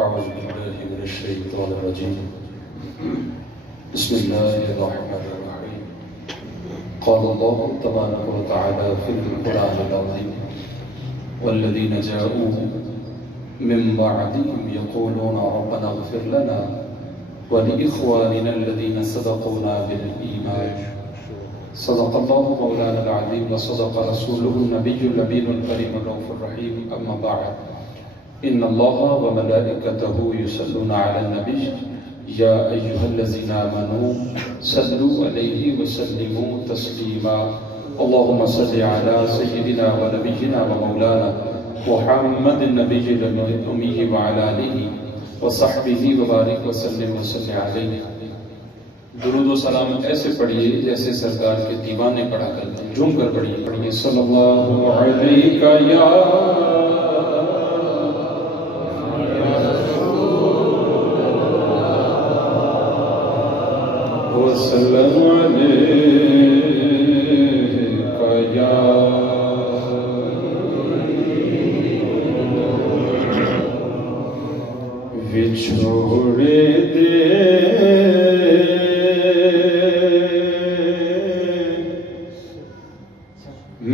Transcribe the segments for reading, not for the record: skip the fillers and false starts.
أعوذ بالله من الشيطان الرجيم بسم الله الرحمن الرحيم قال الله تبارك وتعالى في القرآن العظيم والذين جاءوا من بعدهم يقولون ربنا اغفر لنا ولإخواننا الذين سبقونا بالإيمان صدق الله مولانا العظيم وصدق رسوله النبي الأمين الكريم الرؤوف الرحيم أما بعد إن الله وملائكته يصلون على النبي يا أيها الذين آمنوا صلوا عليه وسلموا تسليما اللهم صل على سيدنا ونبينا ومولانا محمد النبي الأمي وعلى آله وصحبه وبارك وسلم وصل عليه. درود و سلام ایسے پڑھیے جیسے سرکار کے دیوانے پڑھا کرتے ہیں، جھوم کر پڑھیے صلی اللہ علیہ یا وسلم علیکہ یا بچھوڑ دے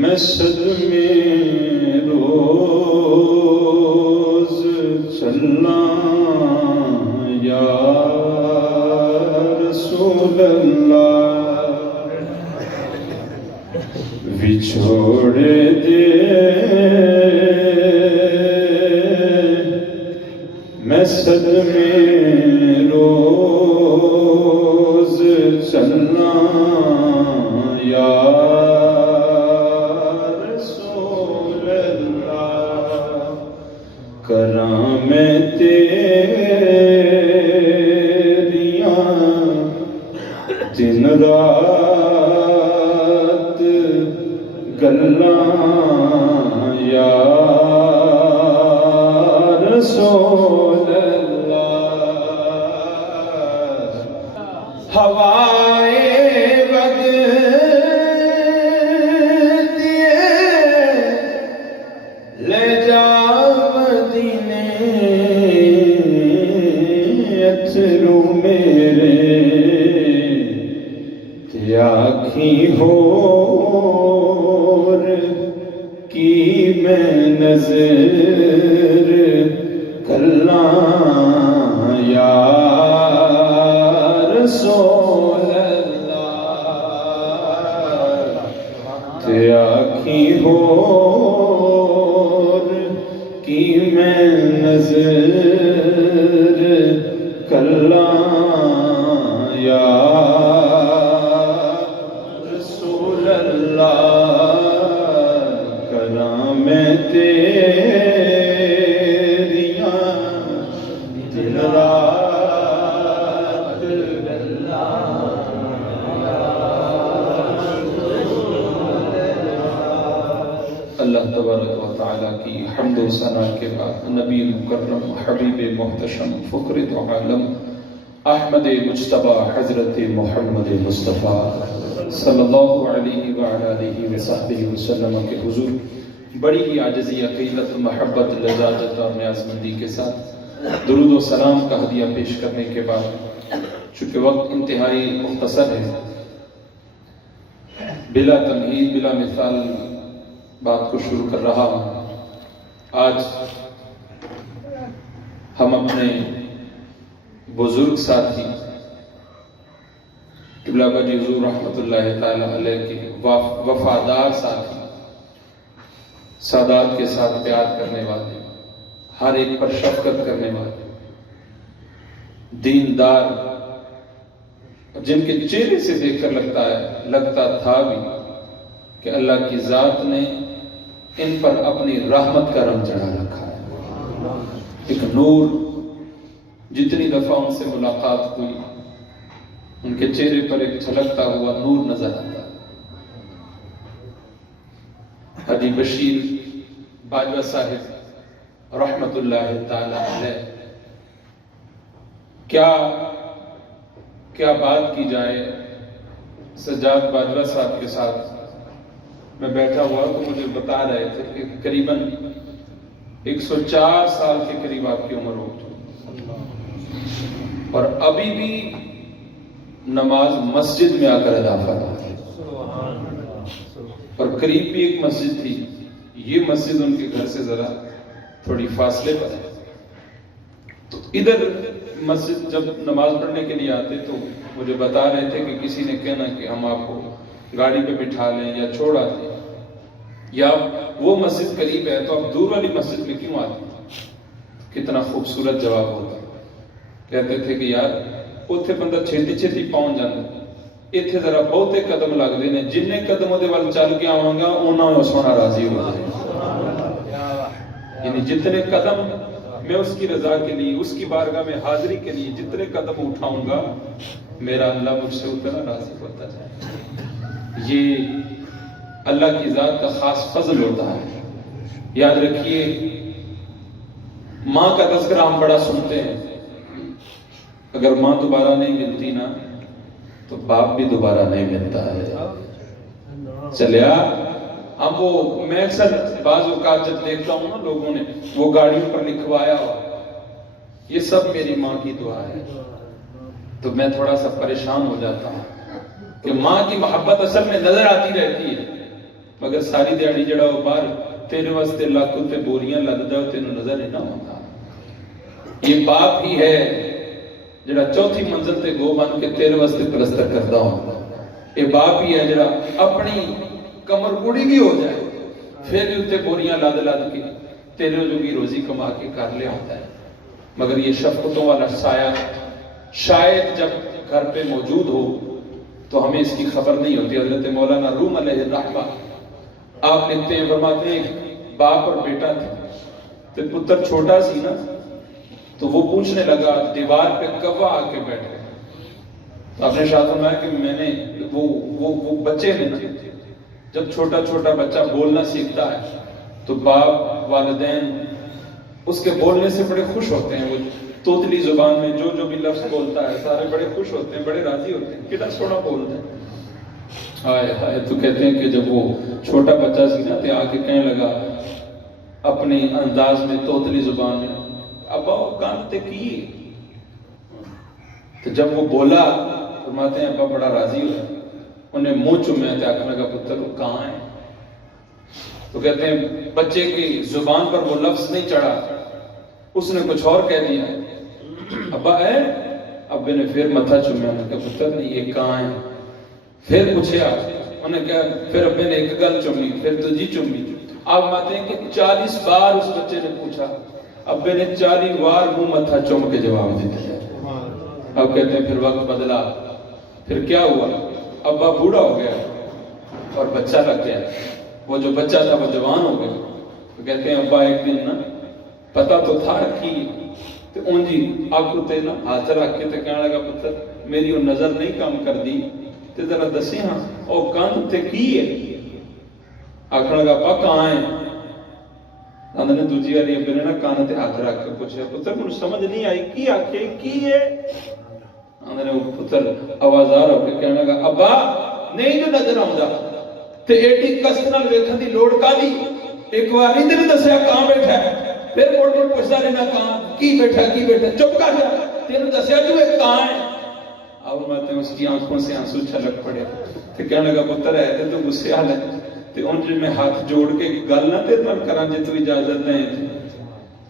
میں صدمے روز چلنا یا رسول اللہ بچھوڑ دے میں صدمے روز چلنا یا کراں میں تیریاں دن رات گلاں یا رسول اللہ. ہوائے وقت لے جا اترو میرے تے آکھیں ہور کی میں نظر کلاں یا رسول اللہ تے آکھیں ہور کی میں نظر کلاں یا رسول اللہ کراں میں تیریاں دن رات اللہ تبارک و تعالیٰ کی حمد و ثنا کے بعد نبی مکرم حبیب محتشم فخر دو عالم احمد مجتبی حضرت محمد مصطفیٰ صلی اللہ علیہ وآلہ وصحبہ وسلم کے حضور بڑی ہی عاجزی، عقیدت، محبت، لجاجت اور نیازمندی کے ساتھ درود و سلام کا ہدیہ پیش کرنے کے بعد چونکہ وقت انتہائی مختصر ہے، بلا تمہید بلا مثال بات کو شروع کر رہا ہوں. آج ہم اپنے بزرگ ساتھی قبلہ بجی حضور رحمت اللہ تعالی علیہ کے وفادار ساتھی، سادات کے ساتھ پیار کرنے والے، ہر ایک پر شفقت کرنے والے، دیندار، جن کے چہرے سے دیکھ کر لگتا تھا بھی کہ اللہ کی ذات نے ان پر اپنی رحمت کا رنگ چڑھا رکھا ہے. ایک نور، جتنی دفعہ ان سے ملاقات ہوئی ان کے چہرے پر ایک جھلکتا ہوا نور نظر آتا. حاجی بشیر باجوہ صاحب رحمت اللہ تعالی علیہ، کیا بات کی جائے. سجاد باجوہ صاحب کے ساتھ میں بیٹھا ہوا تو مجھے بتا رہے تھے کہ قریباً 104 سال کے قریب آپ کی عمر ہو چکی. اور ابھی بھی نماز مسجد میں آ کر ادا فرما ہے، اور قریب بھی ایک مسجد تھی، یہ مسجد ان کے گھر سے ذرا تھوڑی فاصلے پر ہے، تو ادھر مسجد جب نماز پڑھنے کے لیے آتے تو مجھے بتا رہے تھے کہ کسی نے کہنا کہ ہم آپ کو گاڑی پہ بٹھا لیں یا چھوڑ آتے، یا وہ مسجد قریب ہے تو آپ دور والی مسجد میں کیوں آتے؟ کتنا خوبصورت جواب ہوتا، کہتے تھے کہ یار اتنے بندہ چھیتی چھیتی پہنچ جاتا، اتنے ذرا بہتے قدم لگتے ہیں، جن قدم وہ چل کے آواں گا انہوں سونا راضی ہو جائے، یعنی جتنے قدم میں اس کی رضا کے لیے، اس کی بارگاہ میں حاضری کے لیے جتنے قدم اٹھاؤں گا، میرا اللہ مجھ سے اتنا راضی ہوتا جائے۔ یہ اللہ کی ذات کا خاص فضل ہوتا ہے۔ یاد رکھیے، ماں کا تذکرہ ہم بڑا سنتے ہیں، اگر ماں دوبارہ نہیں ملتی نا تو باپ بھی دوبارہ نہیں ملتا ہے۔ چلیا اب وہ میں اکثر بعض اوقات جب دیکھتا ہوں نا لوگوں نے وہ گاڑیوں پر لکھوایا ہوا یہ سب میری ماں کی دعا ہے، تو میں تھوڑا سا پریشان ہو جاتا ہوں کہ ماں کی محبت اصل میں نظر آتی رہتی ہے، مگر ساری دیہڑی جڑا وہ باہر تیرے واسطے لاکھوں تے بوریاں لد دے تینوں نظر نہیں نہ ہوتا۔ یہ باپ ہی ہے جڑا چوتھی منزل تے گو بن کے تیرے واسطے پلستر کرتا ہوں، یہ باپ ہی ہے جڑا اپنی کمر گڑی بھی ہو جائے پھر بھی اتنے بوریاں لد لد کے تیرے جو کی روزی کما کے کر لے ہوتا ہے۔ مگر یہ شفقتوں والا سایہ شاید جب گھر پہ موجود ہو تو ہمیں اس کی خبر نہیں ہوتی۔ حضرت مولانا روم علیہ الرحمہ آپ لکھتے ہیں، فرماتے ہیں باپ اور بیٹا تھے تو پتر چھوٹا سی نا تو وہ پوچھنے لگا، دیوار پہ کوا آ کے بیٹھ گئے۔ آپ نے شاہ فرمایا کہ میں نے وہ بچے نے نا جب چھوٹا چھوٹا بچہ بولنا سیکھتا ہے تو باپ والدین اس کے بولنے سے بڑے خوش ہوتے ہیں، وہ توتلی زبان میں جو بھی لفظ بولتا ہے سارے بڑے خوش ہوتے ہیں، بڑے راضی ہوتے ہیں، کتنا چھوٹا بولتا ہے۔ ہائے ہائے، تو کہتے ہیں کہ جب وہ چھوٹا بچہ سی نا تو آ کے کہنے لگا اپنی انداز میں توتلی زبان میں، ابا وہ کانتے کی، تو جب وہ بولا فرماتے ہیں ابا بڑا راضی ہوا، انہیں منہ چومیا تو آخنے لگا پتر وہ کہاں ہے؟ تو کہتے ہیں بچے کی زبان پر وہ لفظ نہیں چڑھا، اس نے کچھ اور کہہ دیا، ابا ہے؟ ابے نے پھر متھا چومیا، انہوں نے کہا پتر نہیں یہ کہاں ہے؟ پھر پوچھیا، انہوں نے کہا پھر ابے نے ایک گل چومی، پھر تجھی چومی۔ آپ ماتے ہیں کہ 40 بار اس بچے نے پوچھا، ابے نے 40 بار منہ متھا چوم کے جواب دیتا ہے۔ اب کہتے ہیں پھر وقت بدلا، پھر کیا ہوا؟ ابا بوڑھا ہو گیا اور بچہ لگ گیا، وہ جو بچہ تھا وہ جوان ہو گیا، تو کہتے ہیں ابا ایک دن نا پتہ تو تھا رکھی تو اونجی آنکھوں تے نا ہاتھ رکھ کے تے کہنے لگا پتر میری وہ نظر نہیں کام کر دی تے ذرا دسی ہاں او کان تے کی ہے؟ آخر لگا ابا کہاں ہے؟ اندر نے دوجی والی ابے نے نا کان تے ہاتھ رکھ کے پوچھا پتر مجھے سمجھ نہیں آئی کی آکھے کی ہے؟ اندر نے وہ پتر آوازار ہو کے کہنے لگا ابا نہیں جو نظر آؤں گا تے ایڈی کست نال ویکھن دی لوڑ کالی، ایک بار نہیں تیرے دسیا کہاں بیٹھا ہے، پھر موڑ موڑ پوچھتا رہنا کہاں کی بیٹھا چپ کر جا، تیرے دسیا جو ایک کہاں ہے؟ اب ماتے ہیں اس کی آنکھوں سے آنسو چھلک پڑے تو کہنے لگا پتر ہے تو غصے حال ہے تو ان میں ہاتھ جوڑ کے گل نہ تیرے نال کراں جے تو اجازت نہیں تھی۔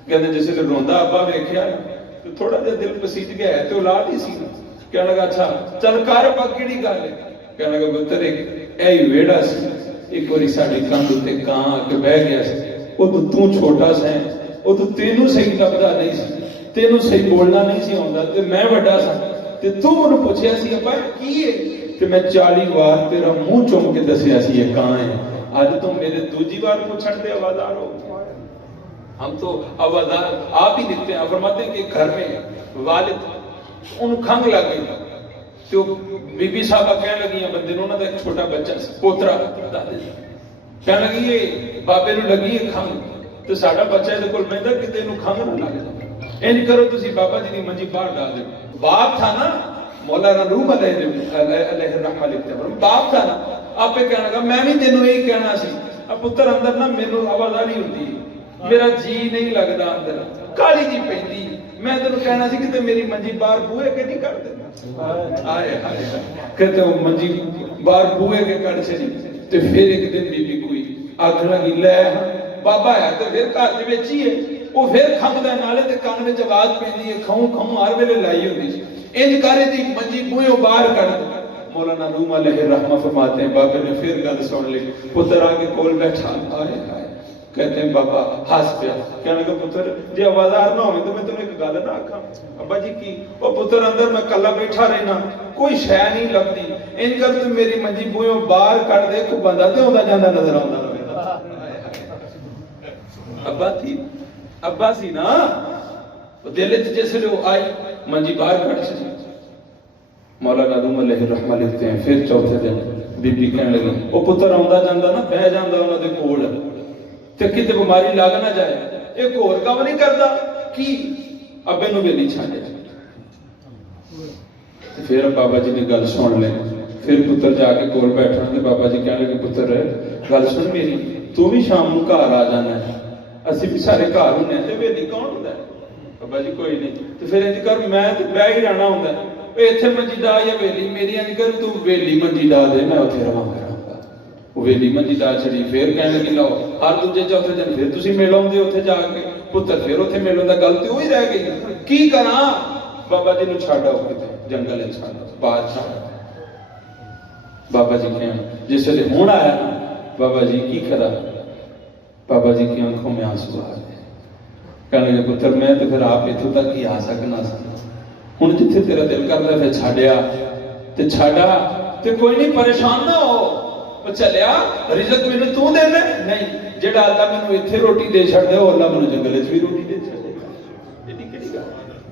کہنے جیسے کہ روندا ابا ویکھیا تو تھوڑا جہا دل پسیج گیا ہے تو اولاد ہی سی، کہنے لگا اچھا چل کر ابا کیڑی گل ہے؟ کہنے لگا پتر ایک اے ویڑا سی، ایک باری ساڈی کندھ تے کاں آ کے بہ گیا سی، وہ تو چھوٹا سا ہے، وہ تو تینوں صحیح لبدا نہیں سی، تینوں صحیح بولنا نہیں سی آندا تے میں بڑا سا تے تو مینوں پوچھیا سی ابا کی ہے تے میں 40 بار تیرا منہ چوم کے دسیا سی یہ کہاں ہے، اج تو میرے دوجی بار پوچھن تے آوازار ہو۔ ہم تو آوازار آپ ہی دکھتے ہیں۔ فرماتے ہیں کہ گھر میں والد ان کھنگ لگ گئی تو بی بی صاحبہ کہنے لگی ہیں بندے انہوں نے ایک چھوٹا بچہ پوترا کہنے لگی یہ بابے نو لگی ہے کھنگ تو ساڈا بچہ ہے کول بہندا کتے نو کھنگ نہ لگ جائے، انج کرو تسی بابا جی دی منجی باہر ڈال دو۔ باپ تھا نا، مولانا روم علیہ الرحمہ لکھتے ہیں باپ تھا نا، آپ پہ کہنے لگا میں بھی تینوں یہی کہنا سی، اب پتر اندر نا مینوں آوازاری ہوندی میرا جی نہیں لگدا، اندر کالی جی پیندی میں تینوں کہنا سی کہ میری منجی باہر بوئے کے نہیں کر دینا آئے آئے کہتے وہ منجی باہر بوئے کے کر چلی تو پھر ایک دن بی بی کوئی آکھ لگی لے بابا ہے تو پھر گھر دے وچ ہی ہے وہ پھر کھنگدا نالے تے کان وچ آواز پیندی ہے کھوں کھوں ہر ویلے لائی ہوندی سی انج کرے دی منجی بوئے باہر کر دے مولانا روم علیہ الرحمہ فرماتے ہیں بابے نے پھر گل سن لی پتر آگے کول بیٹھا آئے آئے کہتے ہیں بابا ہاس پیا کہنے کا پتر جی آوازار نہ ہوئے تو میں تمہیں ایک گل نہ آکھاں ابا جی کی وہ پتر اندر میں کلا بیٹھا رہنا کوئی شے نہیں لبدی ان کر تو میری منجی بوئے باہر کر دے کوئی بندہ تے ہوندا جاندا نظر آوندا ابا سی نا دل وچ جس لے آئی منجی باہر کٹ چلی مولانا روم علیہ الرحمہ لکھتے ہیں پھر چوتھے دن بی بی کہنے لگی وہ پتر آوندا جاندا نا بہ جاندا انہاں دے کول تے کتے بیماری لگ نہ جائے ایک اور کام نہیں کردا کی ابے نو ویلی چھڈے پھر بابا جی نے گل سن لے پھر پتر جا کے کول بیٹھا تے بابا جی کہنے لگے پتر گل سن میری تو بھی شام نو گھر آ جانا ہے اسی بھی سارے گھر ہونے تے ویلی کون ہوندا ہے بابا جی کوئی نہیں تے پھر انج کر میں تے بیٹھ ہی رہنا ہوندا ہے ایتھے منجی ڈا یا ویلی میری انج کر تو ویلی منجی ڈا دے میں اوتھے رہاں کراں گا وہ ویلی منجی ڈا چھڑی پھر کہنے لگی لاؤ ہر دوجے چوتھے دن پھر تسی مل آوندے اوتھے جا کے پتر پھر اوتھے مل آوندا گل تے وہی رہ گئی کی کراں بابا جی نو چھڈ آؤ کتے جنگل وچ چھڈ باہر چھڈ بابا جی کہن جس ویلے ہن آیا نا بابا جی کی کرا بابا جی کی آنکھوں میں آنسو آ گئے کہنے لگے پتر میں تو پھر آپ اتوں تک ہی آ سکنا سا ہن جتھے تیرا دل کردا پھر چھڈیا تے چھڈا تے کوئی نہیں پریشان نہ ہو او چلیا رزق مینوں تو دینا نہیں جڑا اللہ مینوں ایتھے روٹی دے چھڈ دے او اللہ مینوں جنگل وچ بھی روٹی دے چھڈے گا ایڈی کیڑی گل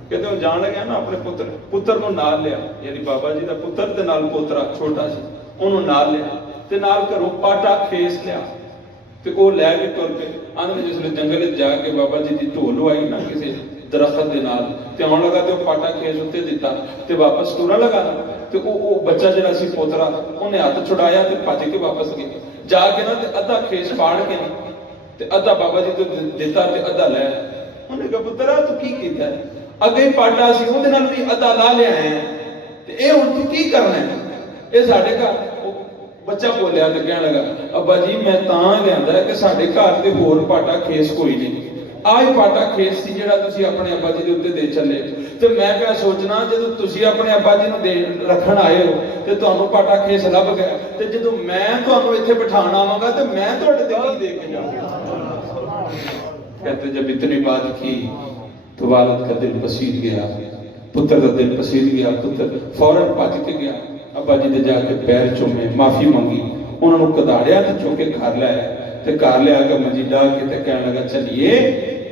کہتے وہ جان لگا نا اپنے پتر نو نال لیا یعنی بابا جی دا پتر تے نال پوترا چھوٹا سی انہوں نال لیا تے نال گھروں پاٹا کھیس لیا تے او لے کے ٹر کے آندے جس لے جنگل وچ جا کے بابا جی دی ڈھول آئی نا کسی درخت دے نال تے آن لگا تے او پاٹا کھیس اُتے دتا تے واپس ٹرن لگا تے او بچہ جڑا سی پوترا اونے ہاتھ چھڑایا تے بھج کے واپس گیا جا کے نا تے ادھا کھیس پاڑ کے تے ادھا بابا جی تو دتا تے ادھا لے انہیں کہا پترا تو کی کیتا ہے اگے پاٹا سی اودے نال بھی ادھا لا لیا ہے تے اے ہن تو کی کرنا ہے اے ساڈے گھر بچہ بولیا تے کہنے لگا ابا جی میں تاں لیندا ہے کہ ساڈے گھر تے ہور پاٹا کھیس کوئی نہیں آج پاٹا کھیس سی جڑا تسی اپنے ابا جی دے اوتے دے چلے تے میں پیا سوچنا جدوں تسی اپنے ابا جی نو دے رکھن آئے ہو تے تانوں پاٹا کھیس لب گیا تے جدوں میں تانوں ایتھے بٹھان آواں گا تے میں تہاڈے تے کی دے کے جاواں کہتے جب اتنی بات کی تو والد کا دل پسید گیا پتر کا دل پسید گیا پتر فوراً بھج کے گیا ابا جی دے جا کے پیر چومے معافی منگی انہوں نے کداڑیا تے چوکے گھر لایا تے گھر لے آ کے منجی ڈا کے تے کہنے لگا چلیے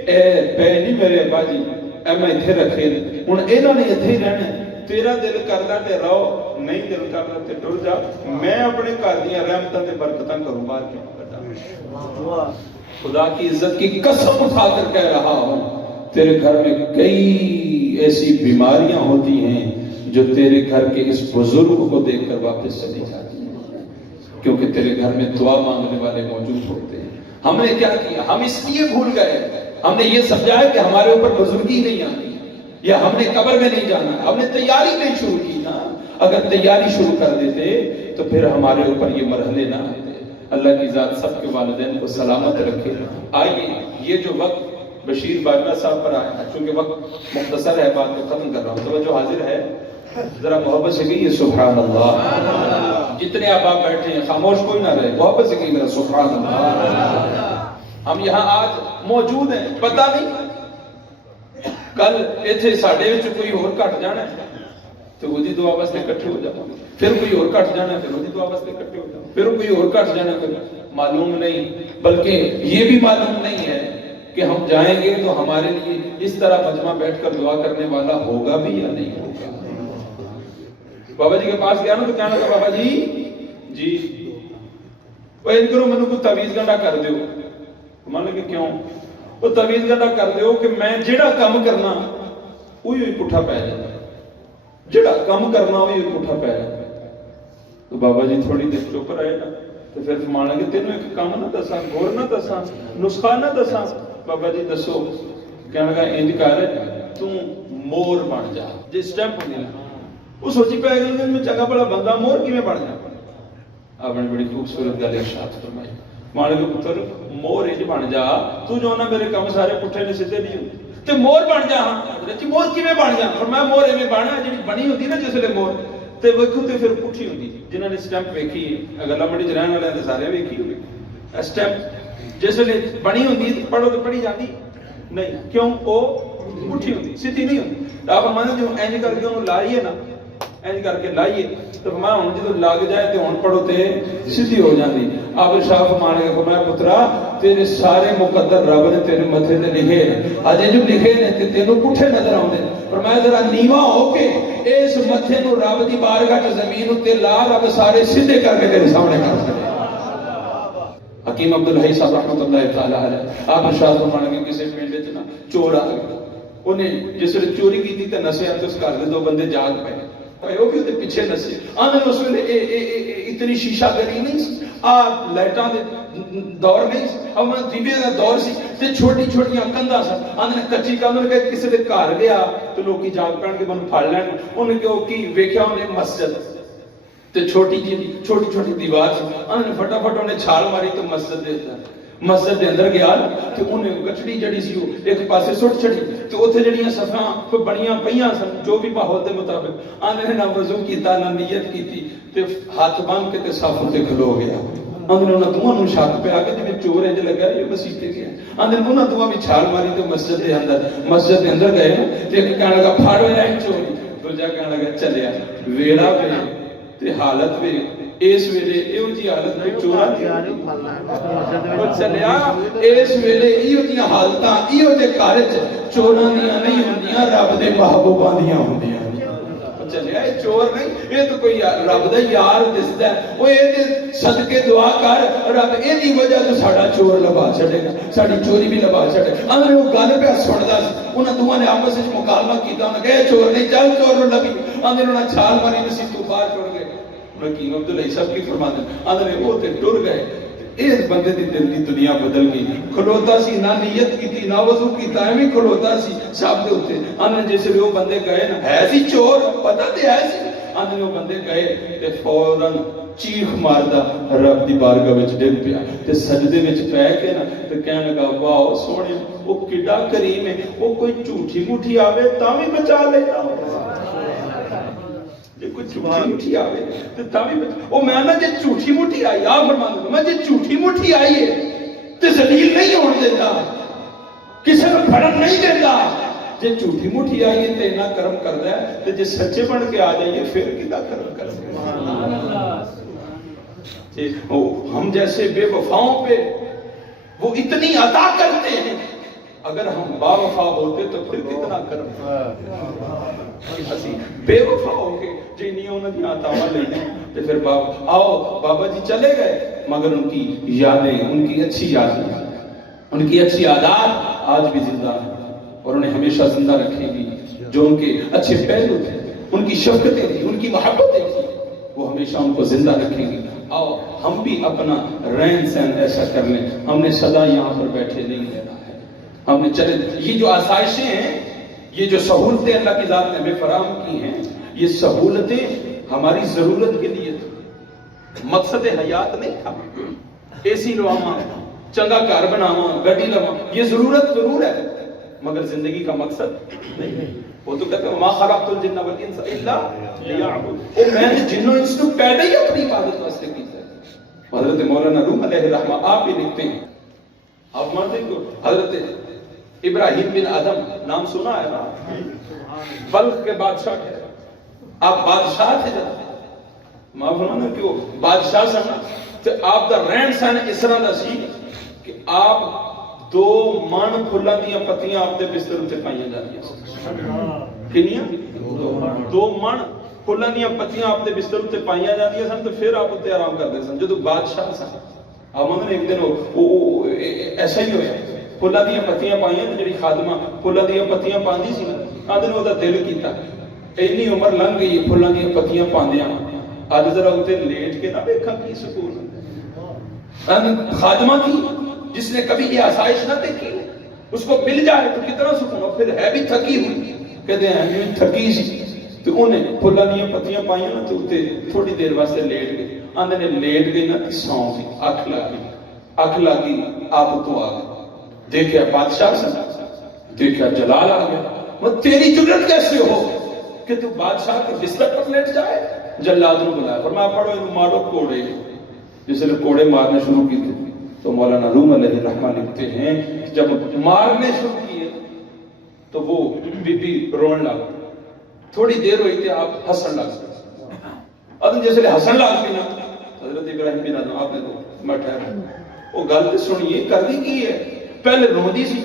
اے پے نہیں میرے ابا جی اے میں ایتھے رکھے ہن انہاں نے ایتھے ہی رہنا تیرا دل کردا تے رہو نہیں دل کردا تے ٹر جا میں اپنے گھر دیاں رحمتاں تے برکتاں کروں باہر کیوں کڈاں خدا کی عزت کی قسم اٹھا کر کہہ رہا ہوں تیرے گھر میں کئی ایسی بیماریاں ہوتی ہیں جو تیرے گھر کے اس بزرگ کو دیکھ کر واپس چلی جاتی ہیں کیونکہ تیرے گھر میں دعا مانگنے والے موجود ہوتے ہیں ہم نے کیا کیا ہم اس لیے بھول گئے ہم نے یہ سمجھا ہے کہ ہمارے اوپر بزرگی نہیں آتی یا ہم نے قبر میں نہیں جانا ہم نے تیاری نہیں شروع کی نا اگر تیاری شروع کر دیتے تو پھر ہمارے اوپر یہ مرحلے نہ آتے اللہ کی ذات سب کے والدین کو سلامت رکھے آئیے یہ جو وقت بشیر باجوہ صاحب پر آیا ہے چونکہ وقت مختصر ہے بات کو ختم کر رہا ہوں توجہ حاضر ہے ذرا محبت سے کہیے سبحان اللہ جتنے آپ بیٹھے ہیں خاموش کوئی نہ رہے محبت سے کہیے سبحان اللہ ہم یہاں آج موجود ہیں پتہ نہیں کل ایتھے ساڈے وچ کوئی اور کٹ جانا ہے تو وہ دی دعا واسطے اکٹھے ہو جاؤ پھر کوئی اور کٹ جانا ہے پھر وہ دی دعا واسطے اکٹھے ہو جاؤ پھر کوئی اور کٹ جانا ہے معلوم نہیں بلکہ یہ بھی معلوم نہیں ہے کہ ہم جائیں گے تو ہمارے لیے اس طرح مجمع بیٹھ کر دعا کرنے والا ہوگا بھی یا نہیں ہوگا بابا جی کے پاس گیا نا تو کہنا تھا بابا جی وہ ان کرو منو کو تعویذ گنڈا کر دیو مان لگے کیوں وہ تعویذ گنڈا کر دیو کہ میں جڑا کام کرنا وہی پٹھا پی جاتا جڑا کام کرنا وہی پٹھا پی جاتا تو بابا جی تھوڑی دیر چپ رہے نا تو پھر فرمان لگے تینوں ایک کام نہ دساں غور نہ دساں نسخہ نہ دساں بابا جی دسو کہنے لگا انج کر ਤੂੰ ਮੋਰ ਬਣ ਜਾ। ਜੇ ਸਟੈਂਪ ਹੁੰਦੀ ਨਾ ਉਹ ਸੋਚੀ ਪੈ ਗਈ ਕਿ ਮੈਂ ਚੰਗਾ ਭਲਾ ਬੰਦਾ ਮੋਰ ਕਿਵੇਂ ਬਣ ਜਾ। ਆਪਣੀ ਬੜੀ ਖੂਬਸੂਰਤ ਗੱਲ ਇਰਸ਼ਾਦ ਫਰਮਾਈ, ਮਾਲਕ ਪੁੱਤਰ ਮੋਰ ਇੰਜ ਬਣ ਜਾ ਤੂੰ ਜੋ ਨਾ ਮੇਰੇ ਕੰਮ ਸਾਰੇ ਪੁੱਠੇ ਨੇ ਸਿੱਧੇ ਨਹੀਂ ਹੁੰਦੇ ਤੇ ਮੋਰ ਬਣ ਜਾ। ਹਾਂ ਜੀ ਮੋਰ ਕਿਵੇਂ ਬਣ ਜਾ? ਪਰ ਮੈਂ ਮੋਰ ਐਵੇਂ ਬਣਾ ਜਿਹੜੀ ਬਣੀ ਹੁੰਦੀ ਨਾ ਜਿਸ ਵੇਲੇ ਮੋਰ ਤੇ ਵੇਖੋ ਤੇ ਫਿਰ ਪੁੱਠੀ ਹੁੰਦੀ। ਜਿਨ੍ਹਾਂ ਨੇ ਸਟੈਂਪ ਵੇਖੀ ਹੈ ਅਗਲਾ ਮੰਡੀ ਚ ਰਹਿਣ ਵਾਲਿਆਂ ਦੇ ਸਾਰੇ ਵੇਖੀ ਹੋਵੇ ਸਟੈਂਪ ਜਿਸ ਵੇਲੇ ਬਣੀ ਹੁੰਦੀ ਪੜੋ ਤੇ ਪੜੀ ਜਾਂਦੀ ਨਹੀਂ, ਕਿਉਂ? ਉਹ ਪੁੱਠੀ ਹੁੰਦੀ, ਸਿੱਧੀ ਨਹੀਂ ਹੁੰਦੀ। ਆਪ ਮੰਨ ਜੋ ਇੰਜ ਕਰਕੇ ਉਹਨੂੰ ਲਾਈਏ ਨਾ, ਇੰਜ ਕਰਕੇ ਲਾਈਏ ਤੇ ਮੈਂ ਹੁਣ ਜਦੋਂ ਲੱਗ ਜਾਏ ਤੇ ਹੁਣ ਪੜੋ ਤੇ ਸਿੱਧੀ ਹੋ ਜਾਂਦੀ। ਆਪ ਇਰਸ਼ਾਦ ਫਰਮਾਨੇ ਕਿ ਮੈਂ ਪੁੱਤਰਾ ਤੇਰੇ ਸਾਰੇ ਮੁਕੱਦਰ ਰੱਬ ਨੇ ਤੇਰੇ ਮੱਥੇ ਤੇ ਲਿਖੇ ਨੇ, ਅਜੇ ਜੋ ਲਿਖੇ ਨੇ ਤੇ ਤੈਨੂੰ ਪੁੱਠੇ ਨਜ਼ਰ ਆਉਂਦੇ ਨੇ, ਪਰ ਮੈਂ ਜ਼ਰਾ ਨੀਵਾ ਹੋ ਕੇ ਇਸ ਮੱਥੇ ਨੂੰ ਰੱਬ ਦੀ ਬਾਰਗਾਹ 'ਚ ਜ਼ਮੀਨ ਉੱਤੇ ਲਾ ਰੱਬ ਸਾਰੇ ਸਿੱਧੇ ਕਰਕੇ ਤੇਰੇ ਸਾਹਮਣੇ ਕਰ ਸਕਦਾ। ਹਕੀਮ ਅਬਦੁਲ ਹਈ ਸਾਹਿਬ ਰਹਿਮਤੁல்லாਹ ਤਾਲਾ ਅਲੈਹ ਆਪ ਇਰਸ਼ਾਦ ਫਰਮਾਨੇ ਕਿ ਕਿਸੇ ਪਿੰਡ 'ਚ ਨਾ ਚੋਰ ਆ ਗਿਆ, ਉਹਨੇ ਜਿਸ ਵੇਲੇ ਚੋਰੀ ਕੀਤੀ ਤਾਂ ਨਸਿਆ ਤੇ ਉਸ ਘਰ ਦੇ ਦੋ ਬੰਦੇ ਜਾਗ ਪਏ, ਉਹ ਵੀ ਉਹਦੇ ਪਿੱਛੇ ਨਸੇ। ਆਂਦੇ ਉਸ ਵੇਲੇ ਇਤਨੀ ਸ਼ੀਸ਼ਾ ਗਰੀ ਨਹੀਂ ਸੀ, ਆ ਲਾਈਟਾਂ ਦੇ ਦੌਰ ਨਹੀਂ ਸੀ, ਅਮਨ ਦੀਵੇ ਦਾ ਦੌਰ ਸੀ ਤੇ ਛੋਟੀ ਛੋਟੀਆਂ ਕੰਧਾਂ ਸਨ। ਆਂਦੇ ਕੱਚੀ ਕੰਧ ਨੇ ਕਿਸੇ ਦੇ ਘਰ ਗਿਆ ਤੇ ਲੋਕੀ ਜਾਗ ਪੈਣਗੇ ਮੈਨੂੰ ਫੜ ਲੈਣ। ਉਹਨੇ ਕਿਉਂ ਕੀ ਵੇਖਿਆ? ਉਹਨੇ ਮਸਜਿਦ ਤੇ ਛੋਟੀ ਛੋਟੀ ਦੀਵਾਰ ਸੀ। ਆਂਦੇ ਫਟਾਫਟ ਉਹਨੇ ਛਾਲ ਮਾਰੀ ਤੇ ਮਸਜਿਦ ਦੇ ਅੰਦਰ ਗਿਆ ਤੇ ਉਹਨੇ ਗੱਠੜੀ ਜਿਹੜੀ ਸੀ ਉਹ ਇੱਕ ਪਾਸੇ ਸੁੱਟ ਛੱਡੀ ਤੇ ਉੱਥੇ ਜਿਹੜੀਆਂ ਸਫਾਂ ਕੋਈ ਬਣੀਆਂ ਪਈਆਂ ਸਨ ਜੋ ਵੀ ਮਾਹੌਲ ਦੇ ਮੁਤਾਬਿਕ। ਆਂਦੇ ਨੇ ਨਾ ਵਜ਼ੂ ਕੀਤਾ ਨਾ ਨੀਅਤ ਕੀਤੀ ਤੇ ਹੱਥ ਬੰਨ ਕੇ ਤੇ ਸਫ ਉੱਤੇ ਖਲੋ ਗਿਆ। ਆਂਦੇ ਨੇ ਉਹਨਾਂ ਦੋਵਾਂ ਨੂੰ ਸ਼ੱਕ ਪਿਆ ਕਿ ਜਿਵੇਂ ਚੋਰ ਇੰਜ ਲੱਗਾ ਇਹ ਮਸਜਿਦ ਤੇ ਗਿਆ। ਆਂਦੇ ਨੇ ਉਹਨਾਂ ਦੋਵਾਂ ਵੀ ਛਾਲ ਮਾਰੀ ਤੇ ਮਸਜਿਦ ਦੇ ਅੰਦਰ ਗਏ ਤੇ ਇੱਕ ਕਹਿਣ ਲੱਗਾ ਫੜ ਹੋਇਆ ਚੋਰੀ, ਦੂਜਾ ਕਹਿਣ ਲੱਗਾ ਚੱਲਿਆ। ਵੇਲਾ ਵੇ ਤੇ ਹਾਲਤ ਵੇ ਇਸ ਵੇਲੇ ਇਹੋ ਜਿਹੀ ਹਾਲਤ ਵਿੱਚ ਚੋਰਾਂ ਦੀ ਚੱਲਿਆ। ਇਸ ਵੇਲੇ ਇਹੋ ਜਿਹੀਆਂ ਹਾਲਤਾਂ ਇਹੋ ਜਿਹੇ ਘਰ 'ਚ ਚੋਰਾਂ ਦੀਆਂ ਨਹੀਂ ਹੁੰਦੀਆਂ, ਰੱਬ ਦੇ ਮਹਿਬੂਬਾਂ ਦੀਆਂ ਹੁੰਦੀਆਂ। ਚੱਲਿਆ ਇਹ ਚੋਰ ਨਹੀਂ, ਇਹ ਤਾਂ ਕੋਈ ਰੱਬ ਦਾ ਯਾਰ ਦਿਸਦਾ। ਉਹ ਇਹਦੇ ਸਦਕੇ ਦੁਆ ਕਰ ਰੱਬ ਇਹਦੀ ਵਜ੍ਹਾ ਤੋਂ ਸਾਡਾ ਚੋਰ ਲਵਾ ਛੱਡੇਗਾ, ਸਾਡੀ ਚੋਰੀ ਵੀ ਲਵਾ ਛੱਡੇਗਾ। ਆਂਦੇ ਉਹ ਗੱਲ ਪਿਆ ਸੁਣਦਾ ਸੀ, ਉਹਨਾਂ ਦੋਵਾਂ ਨੇ ਆਪਸ ਵਿੱਚ ਮੁਕਾਬਲਾ ਕੀਤਾ। ਉਹਨੇ ਕਿਹਾ ਚੋਰ ਨਹੀਂ ਚੱਲ ਚੋਰ ਨੂੰ ਲੱਭੀ। ਆਂਦੇ ਉਹਨਾਂ ਛਾਲ ਮਾਰੀ ਨਸੀਬ ਤੋਂ ਬਾਹਰ ਟੁਰ ਗਏ। ਹਕੀਮ ਅਬਦੁਲ ਹਈ ਸਾਹਿਬ ਕੀ ਫਰਮਾਉਂਦੇ ਆਂਦੇ ਨੇ ਉਹ ਤੇ ਟੁਰ ਗਏ। ਇਸ ਬੰਦੇ ਦੀ ਦਿਲ ਦੀ ਦੁਨੀਆ ਬਦਲ ਗਈ। ਖਲੋਤਾ ਸੀ, ਨਾ ਨੀਅਤ ਕੀਤੀ ਨਾ ਵਜ਼ੂ ਕੀਤਾ, ਐਵੇਂ ਖਲੋਤਾ ਸੀ ਸਭ ਦੇ ਉੱਤੇ। ਆਂਦੇ ਜਿਸ ਵੇਲੇ ਉਹ ਬੰਦੇ ਗਏ ਨਾ, ਹੈ ਸੀ ਚੋਰ ਪਤਾ ਤੇ ਹੈ ਸੀ। ਆਂਦੇ ਉਹ ਬੰਦੇ ਗਏ ਤੇ ਫੌਰਨ ਚੀਖ ਮਾਰਦਾ ਰੱਬ ਦੀ ਬਾਰਗਾਹ ਵਿੱਚ ਡਿੱਗ ਪਿਆ ਤੇ ਸਜਦੇ ਵਿੱਚ ਪੈ ਕੇ ਨਾ ਤੇ ਕਹਿਣ ਲੱਗਾ ਵਾਹ ਸੋਹਣੇ ਉਹ ਕਿੱਡਾ ਕਰੀਮ ਹੈ, ਉਹ ਕੋਈ ਝੂਠੀ ਮੂਠੀ ਆਵੇ ਤਾਂ ਵੀ ਬਚਾ ਲੈਂਦਾ। کوئی جھوٹی مٹھی آوے تو تاوی او میں نا جے جھوٹی مٹھی آئی آپ فرمان دوں میں جے جھوٹی مٹھی آئی ہے تو ذلیل نہیں ہونے دیتا، کسی کو پھڑن نہیں دیتا۔ جے جھوٹی مٹھی آئی ہے تو اینا کرم کر دیا، تو جے سچے بن کے آ جائیے پھر کتا کرم کر دیا۔ ہم جیسے بے وفاؤں پہ وہ اتنی عطا کرتے ہیں، اگر ہم با وفا ہوتے تو پھر کتنا کرم بے وفا ہو کے جنہیں انہوں نے عطاواں لینے تو پھر آؤ بابا جی چلے گئے مگر ان کی یادیں، ان کی اچھی یادیں، ان کی اچھی عادات آج بھی زندہ ہیں اور انہیں ہمیشہ زندہ رکھیں گی۔ جو ان کے اچھے پہلو تھے، ان کی شفقتیں تھیں، ان کی محبتیں تھیں، وہ ہمیشہ ان کو زندہ رکھیں گی۔ آؤ ہم بھی اپنا رہن سہن ایسا کر لیں، ہم نے سدا یہاں پر بیٹھے نہیں رہنا ہے، ہم نے چلے یہ جو آسائشیں ہیں، یہ جو سہولتیں اللہ کی ذات نے ہمیں فراہم کی ہیں، یہ سہولتیں ہماری ضرورت کے لیے تھی، مقصد حیات نہیں تھا۔ اے سی لواما، چنگا گھر بناواں، گڈی لواں، یہ ضرورت ضرور ہے مگر زندگی کا مقصد نہیں ہے۔ وہ تو کہتے ہیں ما خلقت الجن والانس الا لیعبدون، او میں نے جن و انس کو پیدا ہی اپنی عبادت واسطے کیتا ہے۔ حضرت مولانا روم علیہ الرحمہ آپ بھی لکھتے ہیں، آپ مانتے ہیں کہ حضرت ابراہیم بن آدم نام سنا ہے نا، بلخ کے بادشاہ ہے، آپ بادشاہ تھے جب ماں فرمانا کہ وہ بادشاہ سنا تو آپ دا رہن سہن اس طرح دا سی کہ آپ 2 من پھلاں دیاں پتیاں آپ دے بستر تے پائیاں جاندیاں سن۔ کنیاں 2 من پھلاں دیاں پتیاں آپ دے بستر تے پائیاں جاندیاں سن تو پھر آپ تے آرام کردے سن۔ جدوں بادشاہ سن آپ نے ایک دن ایسا ہی ہویا، پھلاں دیاں پتیاں پائیاں تے جڑی خادمہ پھلاں دیاں پتیاں پاندی سی نا، آدھے نے وہ دل کیتا اینی عمر لنگ گئی پھلاں دیاں پتیاں پاندیاں، آج ذرا اتنے لیٹ کے نہ دیکھا کی سکون۔ خادمہ تھی جس نے کبھی یہ آسائش نہ دیکھی، اس کو مل جائے تو کتنا سکون. اور پھر ہے بھی تھکی ہوئی, کہتے ہیں یہ تھکی سی تو انہیں پھلاں دیاں پتیاں پائیاں نا تو اتنے تھوڑی دیر واسطے لیٹ گئی. آندے نے لیٹ گئی نا تو سو گئی, اکھ لگی آپ تو آ گئی. دیکھا بادشاہ سے, دیکھا جلال آ گیا. وہ تیری جرت کیسے ہو کہ تو بادشاہ کے بستر پر لیٹ جائے. جلاد نے بلایا, فرمایا پڑھو انہوں مارو کوڑے. جس نے کوڑے مارنے شروع کی تھے تو مولانا روم علیہ الرحمہ لکھتے ہیں جب مارنے شروع کیے تو وہ بی بی رون لگا. تھوڑی دیر ہوئی تھی آپ ہسن لگ گئے. اب جیسے ہسن لگ گئی نا حضرت ابراہیم بن آدم آپ نے تو میں ٹھہرا وہ گل تو سنیے کرنی کی ہے. پہلے روندی سی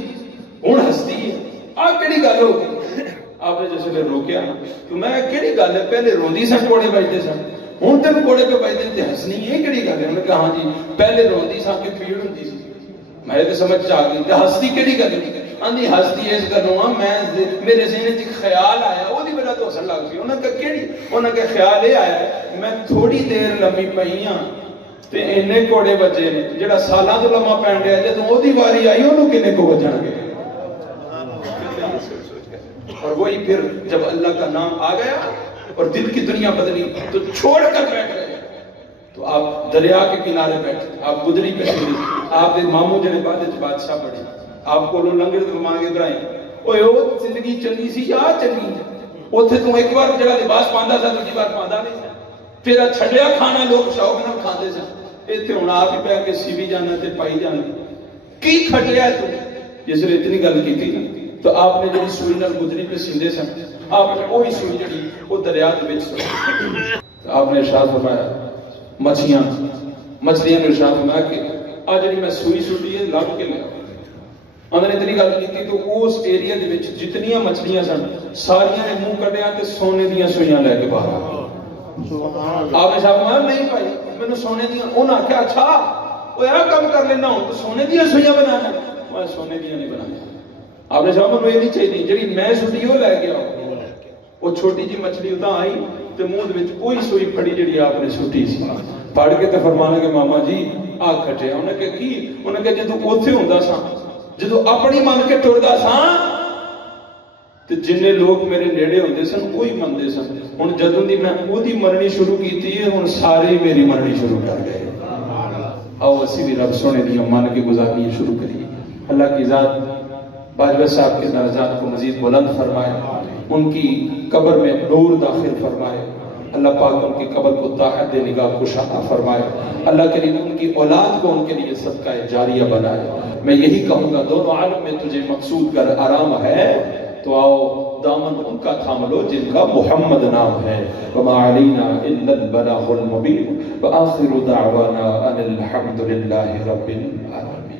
ہوں ہستی ہے, آپ کہڑی گل ہو گئی. آپ نے جیسے روکیا تو میں کہڑی گل ہے, پہلے روندی سن کوڑے بجتے سن ہوں تین کوڑے پہ بجتے تھے ہسنی یہ کہڑی گل ہے. انہوں نے کہا ہاں جی پہلے روندی سا کہ پیڑ ہوتی سی. میں تو سمجھ آ گئی کہ ہستی کہڑی گل ہے. آندھی ہستی اس گلوں میں میرے ذہن چ خیال آیا وہ وجہ تو ہسن لگ سی. انہوں نے کہا کہڑی, انہوں نے کہا خیال یہ آیا میں تھوڑی دیر لمبی پئی ہاں تے اینے کوڑے بجے نے جڑا سالاں تو لمبا پین رہا جدوں اودی واری آئی انہوں کنے کو بجن گے. اور وہی پھر جب اللہ کا نام آ گیا اور دل کی دنیا بدلی تو چھوڑ کر بیٹھ گئے. تو آپ دریا کے کنارے بیٹھے, آپ گدری پہ چلے, آپ کے ماموں جنے بعد بادشاہ بڑے, آپ کو لنگر تو مانگے ابراہیم اوے او زندگی چلی سی یا چلی اوتھے تو ایک بار جڑا لباس پاندا تھا دوسری بار پاندا نہیں تھا. تیرا چھڈیا کھانا لوگ شوق نال کھاندے سن, ایتھے ہن آپ ہی پہ کے سی بھی جانا تے پائی جانا کی کھٹیا تو. جس نے اتنی گل کی تھی تو آپ نے جڑی سوئی نال گدری پہ سیندے سن آپ نے وہی سوئی جڑی وہ دریا دے وچ سن. آپ نے ارشاد فرمایا مچھلیاں نے ارشاد فرمایا کہ آ جڑی میں سوئی سٹی ہے لب کے لیا. انہوں نے اتنی گل کی تو اس ایریا دے وچ جتنیاں مچھلیاں سن ساریاں نے منہ کڈیا تے سونے دیاں سوئیاں لے کے باہر آ گئے. آپ نے فرمایا نہیں بھائی مینوں سونے دیاں. انہاں آکھیا اچھا او یہ کام کر لینا ہوں تو سونے دیاں سوئیاں بنانا. میں سونے دیاں نہیں بنانا. آپ نے فرمایا مینوں یہ نہیں چاہیے جڑی میں سٹی وہ لے گیا. وہ چھوٹی جی مچھلی اتنا آئی تے منہ وچ وہی سوئی پھڑی جڑی آپ نے سٹی سی. پڑھ کے تے فرمانا کہ ماما جی آ کھٹیا. انہوں نے کہا کی؟ انہوں نے کہا جدوں اوتھے ہوندا سا جدوں اپنی من کے ٹردا سا تے جننے لوگ میرے نیڑے ہوندے سن وہی مندے سن. ہن جدوں دی میں اودی مرنی شروع کیتی ہے ہن سارے میری مرنی شروع کر گئے. آؤ اسی بھی رب سونے دی مان کے گزارنی شروع کریے. اللہ کی ذات باجوہ صاحب کے درجات کو مزید بلند فرمائے, ان کی قبر میں نور داخل فرمائے. اللہ پاک ان کی قبر کو طاعت نگاہ کشادہ فرمائے. اللہ کریم ان کی اولاد کو ان کے لیے صدقہ جاریہ بنائے. میں یہی کہوں گا دونوں عالم میں تجھے مقصود کر آرام ہے تو آؤ دامن ان کا تھام لو جن کا محمد نام ہے. وما علینا الا البلاغ المبین وآخر دعوانا ان الحمد للہ رب العالمین.